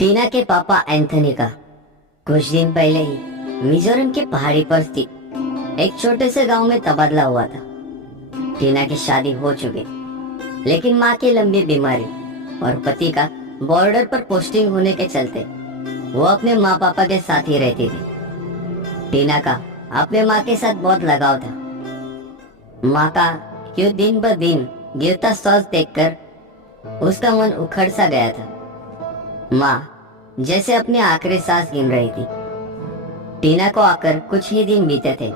टीना के पापा एंथनी का कुछ दिन पहले ही मिजोरम की पहाड़ी पर स्थित एक छोटे से गांव में तबादला हुआ था। टीना की शादी हो चुकी, लेकिन माँ की लंबी बीमारी और पति का बॉर्डर पर पोस्टिंग होने के चलते वो अपने माँ पापा के साथ ही रहती थी। टीना का अपने माँ के साथ बहुत लगाव था। माँ का यूं दिन ब दिन गिरता स्वास्थ्य देखकर उसका मन उखड़ सा गया था। माँ जैसे अपनी आखिरी सांस गिन रही थी। टीना को आकर कुछ ही दिन बीते थे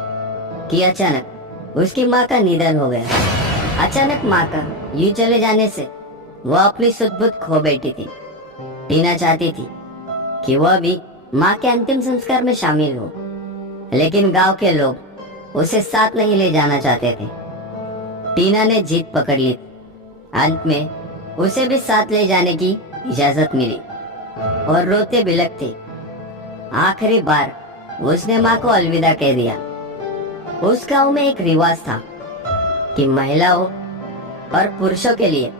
कि अचानक उसकी माँ का निधन हो गया। अचानक माँ का यूं चले जाने से वह अपनी सुध-बुध खो बैठी थी। टीना चाहती थी कि वह भी माँ के अंतिम संस्कार में शामिल हो, लेकिन गांव के लोग उसे साथ नहीं ले जाना चाहते थे। टीना ने जीत पकड़ ली। अंत में उसे भी साथ ले जाने की इजाजत मिली और रोते बिलखते आखिरी बार उसने माँ को अलविदा कह दिया। उस गांव में एक रिवाज था कि महिलाओं और पुरुषों के लिए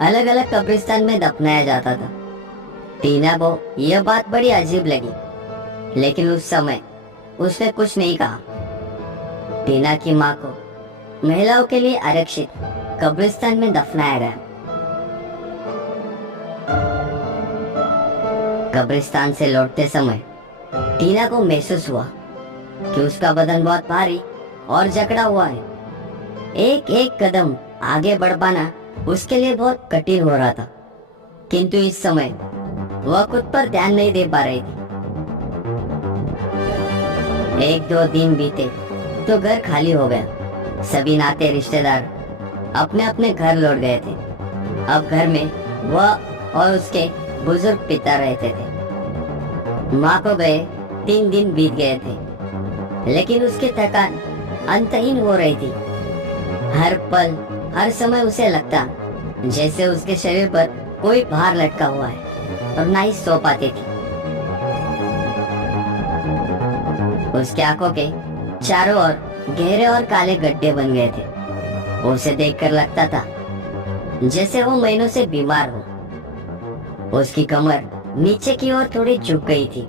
अलग अलग कब्रिस्तान में दफनाया जाता था। टीना को यह बात बड़ी अजीब लगी, लेकिन उस समय उसने कुछ नहीं कहा। टीना की माँ को महिलाओं के लिए आरक्षित कब्रिस्तान में दफनाया गया। कब्रिस्तान से लौटते समय टीना को महसूस हुआ कि उसका बदन बहुत भारी और जकड़ा हुआ है। एक एक कदम आगे बढ़ पाना उसके लिए बहुत कठिन हो रहा था, किंतु इस समय वह खुद पर ध्यान नहीं दे पा रही थी। एक दो दिन बीते तो घर खाली हो गया। सभी नाते रिश्तेदार अपने अपने घर लौट गए थे। अब घर में वह और उसके बुजुर्ग पिता रहते थे। माँ को गए 3 दिन बीत गए थे, लेकिन उसकी थकान अंतहीन हो रही थी। हर पल हर समय उसे लगता जैसे उसके शरीर पर कोई भार लटका हुआ है और ना ही सो पाती थी। उसकी आंखों के चारों ओर गहरे और काले गड्ढे बन गए थे। उसे देखकर लगता था जैसे वो महीनों से बीमार हो। उसकी कमर नीचे की ओर थोड़ी झुक गई थी।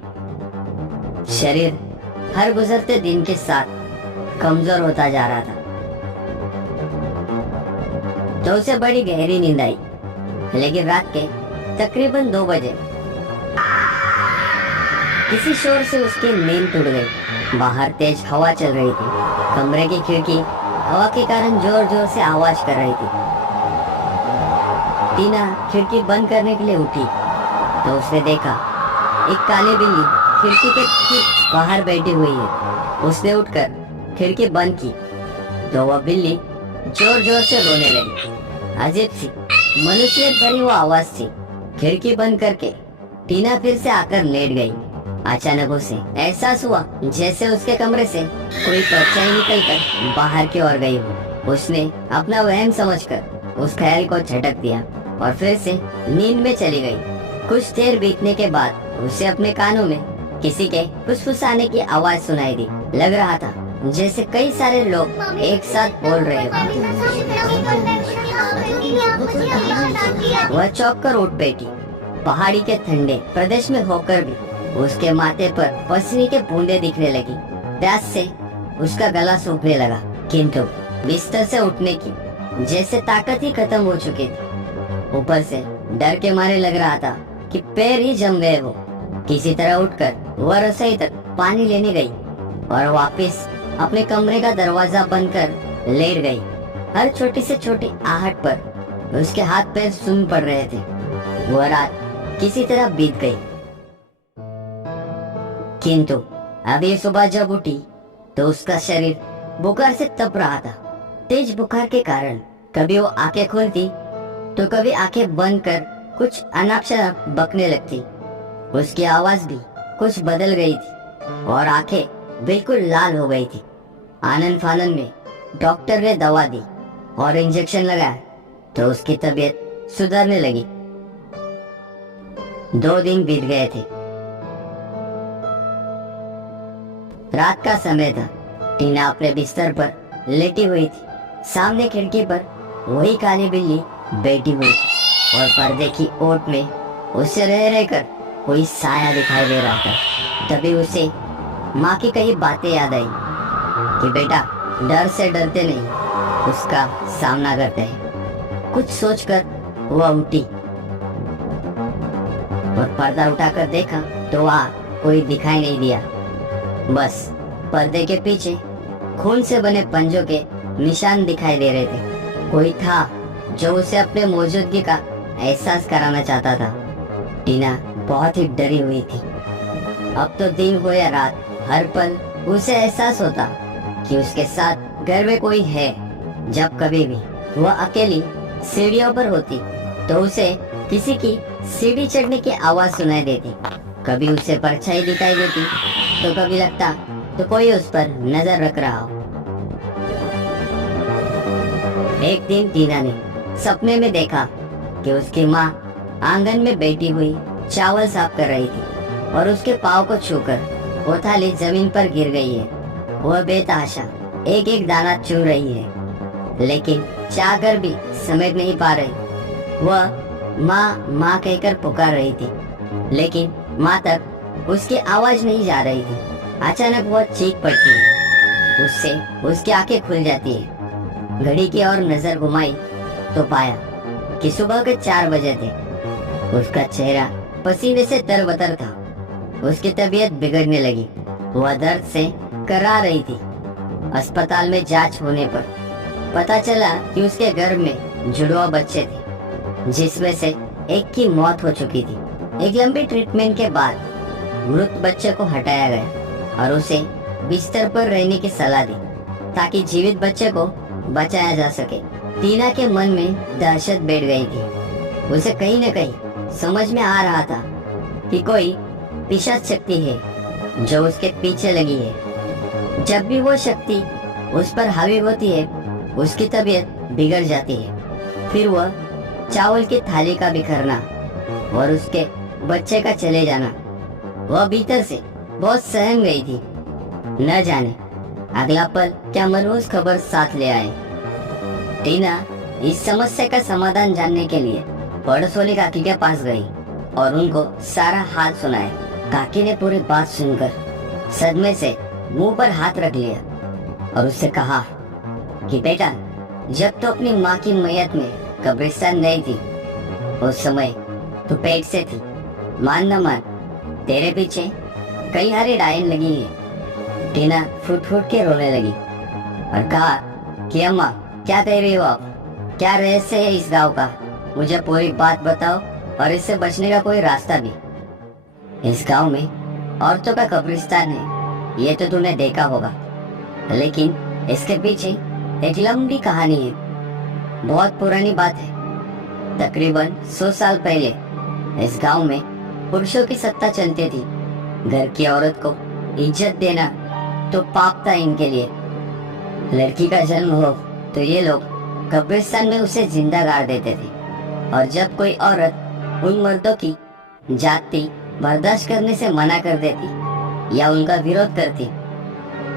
शरीर हर गुजरते दिन के साथ कमजोर होता जा रहा था। तो उसे बड़ी गहरी नींद आई, लेकिन रात के तकरीबन 2 बजे किसी शोर से उसकी नींद टूट गई। बाहर तेज हवा चल रही थी। कमरे की खिड़की हवा के कारण जोर जोर से आवाज कर रही थी। टीना खिड़की बंद करने के लिए उठी तो उसने देखा एक काली बिल्ली खिड़की के ठीक बाहर बैठी हुई है। उसने उठकर खिड़की बंद की तो वह बिल्ली जोर जोर से रोने लगी। अजीब सी मनुष्य भरी वो आवाज थी। खिड़की बंद करके टीना फिर से आकर लेट गई। अचानक उसे एहसास हुआ जैसे उसके कमरे से कोई परछाई निकलकर बाहर की ओर गई हो। उसने अपना वहम समझकर उस ख्याल को झटक दिया और फिर से नींद में चली गई। कुछ देर बीतने के बाद उसे अपने कानों में किसी के फुसफुसाने की आवाज सुनाई दी। लग रहा था जैसे कई सारे लोग एक साथ बोल रहे हो। वह चौंक कर उठ बैठी। पहाड़ी के ठंडे प्रदेश में होकर भी उसके माथे पर पसीने के बूंदे दिखने लगी। प्यास से उसका गला सूखने लगा, किंतु बिस्तर से उठने की जैसे ताकत ही खत्म हो चुकी थी। ऊपर से डर के मारे लग रहा था कि पैर ही जम गए हो। किसी तरह उठकर वह रसोई तक पानी लेने गई और वापस अपने कमरे का दरवाजा बंद कर लेट गई। हर छोटी से छोटी आहट पर उसके हाथ पैर सुन पड़ रहे थे। वह रात किसी तरह बीत गई, किंतु अभी सुबह जब उठी तो उसका शरीर बुखार से तप रहा था। तेज बुखार के कारण कभी वो आंखें खोलती तो कभी आंखें बंद कर कुछ अनाप-शनाप बकने लगती। उसकी आवाज भी कुछ बदल गई थी और आंखें बिल्कुल लाल हो गई थी। आनन फानन में डॉक्टर ने दवा दी और इंजेक्शन लगाया तो उसकी तबीयत सुधरने लगी। 2 दिन बीत गए थे। रात का समय था। टीना अपने बिस्तर पर लेटी हुई थी। सामने खिड़की पर वही काली बिल्ली बैठी हुई थी और पर्दे की ओट में उससे रह रहकर कोई साया दिखाई दे रहा था। तभी उसे माँ की कई बातें याद आई कि बेटा, डर से डरते नहीं, उसका सामना करते हैं। कुछ सोचकर वह उठी और पर्दा उठाकर देखा तो वहाँ कोई दिखाई नहीं दिया। बस पर्दे के पीछे खून से बने पंजों के निशान दिखाई दे रहे थे। कोई था जो उसे अपने मौजूदगी का एहसास कराना चाहता था। टीना बहुत ही डरी हुई थी। अब तो दिन हो या रात, हर पल उसे एहसास होता कि उसके साथ घर में कोई है। जब कभी भी वह अकेली सीढ़ियों पर होती तो उसे किसी की सीढ़ी चढ़ने की आवाज सुनाई देती। कभी उसे परछाई दिखाई देती तो कभी लगता तो कोई उस पर नजर रख रहा हो। एक दिन टीना ने सपने में देखा कि उसकी माँ आंगन में बैठी हुई चावल साफ कर रही थी और उसके पाँव को छूकर वो थाली जमीन पर गिर गई है। वह बेतहाशा एक एक दाना चुन रही है, लेकिन चाहकर भी समेट नहीं पा रही। वह माँ माँ कहकर पुकार रही थी, लेकिन माँ तक उसकी आवाज नहीं जा रही थी। अचानक वह चीख पड़ती है। उससे उसकी आंखें खुल जाती है। घड़ी की ओर नजर घुमाई तो पाया कि सुबह के 4 बजे थे। उसका चेहरा पसीने से तरबतर था। उसकी तबीयत बिगड़ने लगी। वह दर्द से करा रही थी। अस्पताल में जांच होने पर पता चला कि उसके गर्भ में जुड़वा बच्चे थे, जिसमें से एक की मौत हो चुकी थी। एक लंबी ट्रीटमेंट के बाद मृत बच्चे को हटाया गया और उसे बिस्तर पर रहने की सलाह दी ताकि जीवित बच्चे को बचाया जा सके। टीना के मन में दहशत बैठ गई थी। उसे कहीं न कहीं समझ में आ रहा था कि कोई पिशाच शक्ति है जो उसके पीछे लगी है। जब भी वो शक्ति उस पर हावी होती है, उसकी तबीयत बिगड़ जाती है। फिर वह चावल की थाली का बिखरना और उसके बच्चे का चले जाना। वह भीतर से बहुत सहम गई थी। न जाने अगला पल क्या मनहूस खबर साथ ले आए। टीना इस समस्या का समाधान जानने के लिए पड़ोस वाली काकी के पास गई और उनको सारा हाल सुनाया। काकी ने पूरी बात सुनकर सदमे से मुंह पर हाथ रख लिया और उससे कहा कि बेटा, जब तो अपनी माँ की मैयत में कब्रिस्तान गई थी, उस समय तू पेट से थी। मान न मान, तेरे पीछे कई सारी डायन लगी है। टीना फुट फुट के रोने लगी और कहा कि अम्मा, क्या कह रही हो आप? क्या रहस्य है इस गांव का? मुझे पूरी बात बताओ और इससे बचने का कोई रास्ता भी। इस गांव में औरतों का कब्रिस्तान है, ये तो तूने देखा होगा, लेकिन इसके पीछे एक लंबी कहानी है। बहुत पुरानी बात है। तकरीबन 100 साल पहले इस गांव में पुरुषों की सत्ता चलती थी। घर की औरत को इज्जत देना तो पाप था इनके लिए। लड़की का जन्म हो तो ये लोग कब्रिस्तान में उसे जिंदा गाड़ देते थे, और जब कोई औरत उन मर्दों की जाति बर्दाश्त करने से मना कर देती या उनका विरोध करती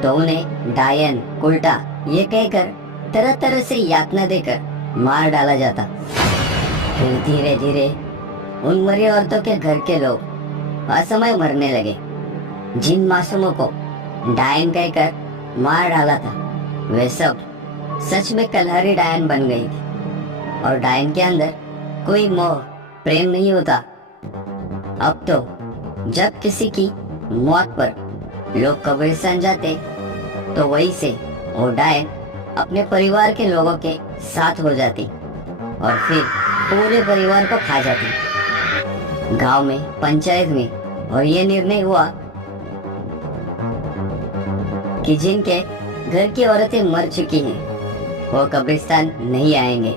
तो उन्हें डायन, उल्टा ये कहकर तरह तरह से यातना देकर मार डाला जाता। फिर धीरे धीरे उन मरी औरतों के घर के लोग असमय मरने लगे। जिन मासूमों को डायन कहकर मार डाला था, वे सब सच में कलहरी डायन बन गई थी। और डायन के अंदर कोई मोह प्रेम नहीं होता। अब तो जब किसी की मौत पर लोग कब्रिस्तान जाते तो वहीं से वो डायन अपने परिवार के लोगों के साथ हो जाती और फिर पूरे परिवार को खा जाती। गांव में पंचायत में और ये निर्णय हुआ कि जिनके घर की औरतें मर चुकी हैं वो कब्रिस्तान नहीं आएंगे।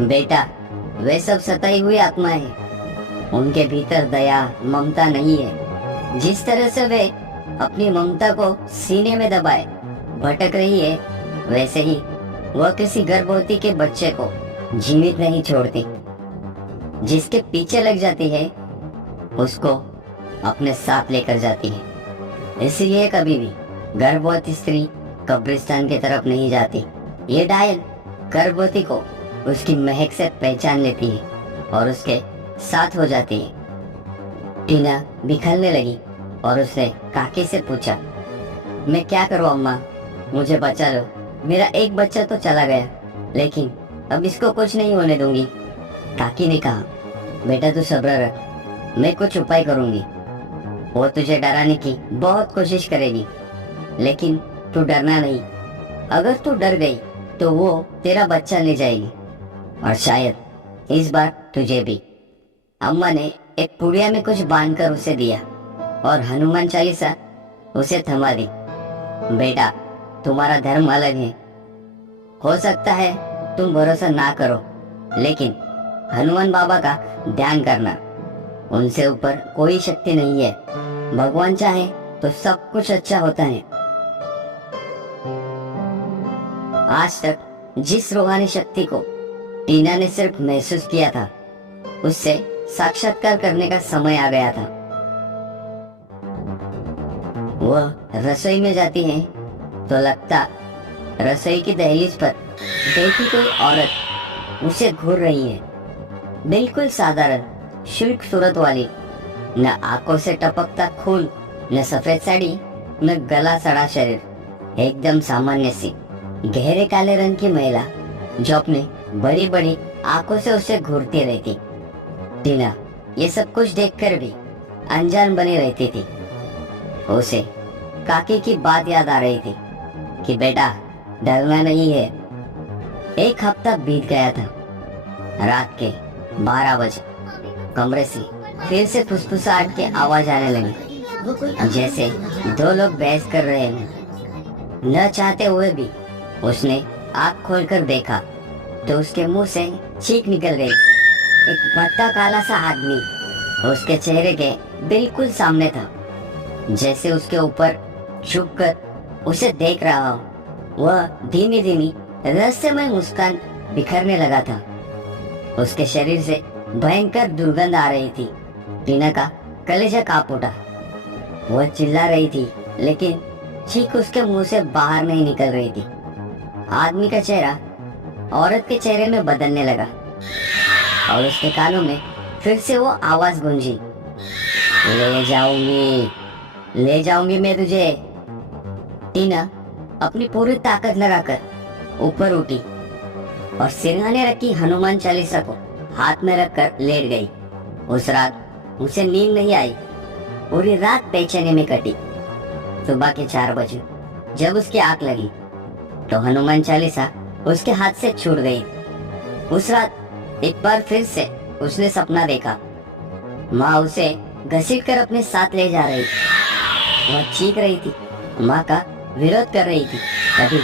बेटा, वे सब सताई हुई आत्माएं हैं। उनके भीतर दया, ममता नहीं है। जिस तरह से वे अपनी ममता को सीने में दबाए भटक रही है, वैसे ही वह किसी गर्भवती के बच्चे को जीवित नहीं छोड़ती। जिसके पीछे लग जाती है उसको अपने साथ लेकर जाती है। इसलिए कभी भी गर्भवती स्त्री कब्रिस्तान की तरफ नहीं जाती। ये डायन गर्भवती को उसकी महक से पहचान लेती है और उसके साथ हो जाती है। टीना बिखरने लगी और उसने काकी से पूछा, मैं क्या करूं अम्मा, मुझे बचा लो। मेरा एक बच्चा तो चला गया, लेकिन अब इसको कुछ नहीं होने दूंगी। काकी ने कहा, बेटा तू सब्र रख, मैं कुछ उपाय करूंगी। वो तुझे डराने की बहुत कोशिश करेगी, लेकिन तू डरना नहीं। अगर तू डर गई तो वो तेरा बच्चा ले जाएगी, और शायद इस बार तुझे भी। अम्मा ने एक पुड़िया में कुछ बांधकर उसे दिया और हनुमान चालीसा उसे थमा दी। बेटा, तुम्हारा धर्म अलग है, हो सकता है तुम भरोसा ना करो, लेकिन हनुमान बाबा का ध्यान करना। उनसे ऊपर कोई शक्ति नहीं है। भगवान चाहे तो सब कुछ अच्छा होता है। आज तक जिस रूहानी शक्ति को टीना ने सिर्फ महसूस किया था, उससे साक्षात्कार करने का समय आ गया था। वह रसोई में जाती है तो लगता रसोई की दहलीज पर बैठी कोई औरत उसे घूर रही है। बिल्कुल साधारण शुष्क सूरत वाली, न आंखों से टपकता खून, न सफेद साड़ी, न गला सड़ा शरीर, एकदम सामान्य सी गहरे काले रंग की महिला जो अपने बड़ी बड़ी आंखों से उसे घूरती रहती। टीना ये सब कुछ देखकर भी अनजान बनी रहती थी। उसे काकी की बात याद आ रही थी कि बेटा डरना नहीं है। एक हफ्ता बीत गया था। रात के 12 बजे कमरे से फिर से फुसफुसाहट की आवाज आने लगी, जैसे दो लोग बहस कर रहे हैं। न चाहते हुए भी उसने आँख खोलकर देखा तो उसके मुंह से चीख निकल गई। एक भद्दा काला सा आदमी उसके चेहरे के बिल्कुल सामने था, जैसे उसके ऊपर झुककर उसे देख रहा हो। वह धीमी धीमी रहस्यमय मुस्कान बिखरने लगा था। उसके शरीर से भयंकर दुर्गंध आ रही थी। टीना का कलेजा कांप उठा। वह चिल्ला रही थी, लेकिन चीख उसके मुंह से बाहर नहीं निकल रही थी। आदमी का चेहरा औरत के चेहरे में बदलने लगा और उसके कानों में फिर से वो आवाज गूंजी, ले जाऊंगी मैं तुझे। टीना अपनी पूरी ताकत लगाकर ऊपर उठी और सिरहाने रखी हनुमान चालीसा को हाथ में रखकर लेट गई। उस रात उसे नींद नहीं आई। पूरी रात बेचैनी में कटी। सुबह के 4 बजे जब उसकी आंख लगी तो हनुमान चालीसा उसके हाथ से छूट गई। उस रात एक बार फिर से उसने सपना देखा। माँ उसे घसीटकर अपने साथ ले जा रही थी। वह चीख रही थी, माँ का विरोध कर रही थी। तभी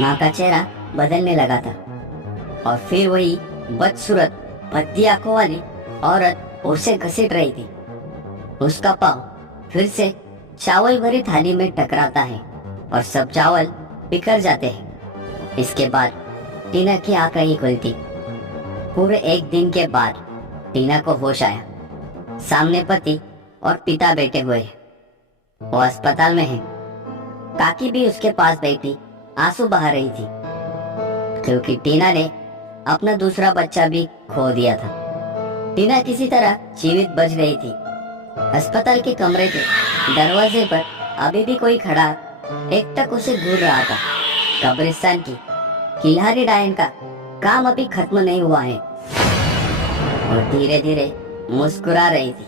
माँ का चेहरा बदलने लगा था और फिर वही बदसूरत भद्दी आंखों वाली औरत उसे घसीट रही थी। उसका पाँव फिर से चावल भरी थाली में टकराता है और सब चावल बिखर जाते हैं। इसके बाद टीना की आंख नहीं खुलती। पूरे एक दिन के बाद टीना को होश आया। सामने पति और पिता बैठे हुए हैं। वो अस्पताल में है। काकी भी उसके पास बैठी आंसू बहा रही थी, क्योंकि टीना ने अपना दूसरा बच्चा भी खो दिया था। टीना किसी तरह जीवित बच गई थी। अस्पताल के कमरे के दरवाजे पर अभी भी कोई खड़ा एकटक उसे घूर रहा था। कब्रिस्तान की किल्हारी डायन का काम अभी खत्म नहीं हुआ है और धीरे धीरे मुस्कुरा रही थी।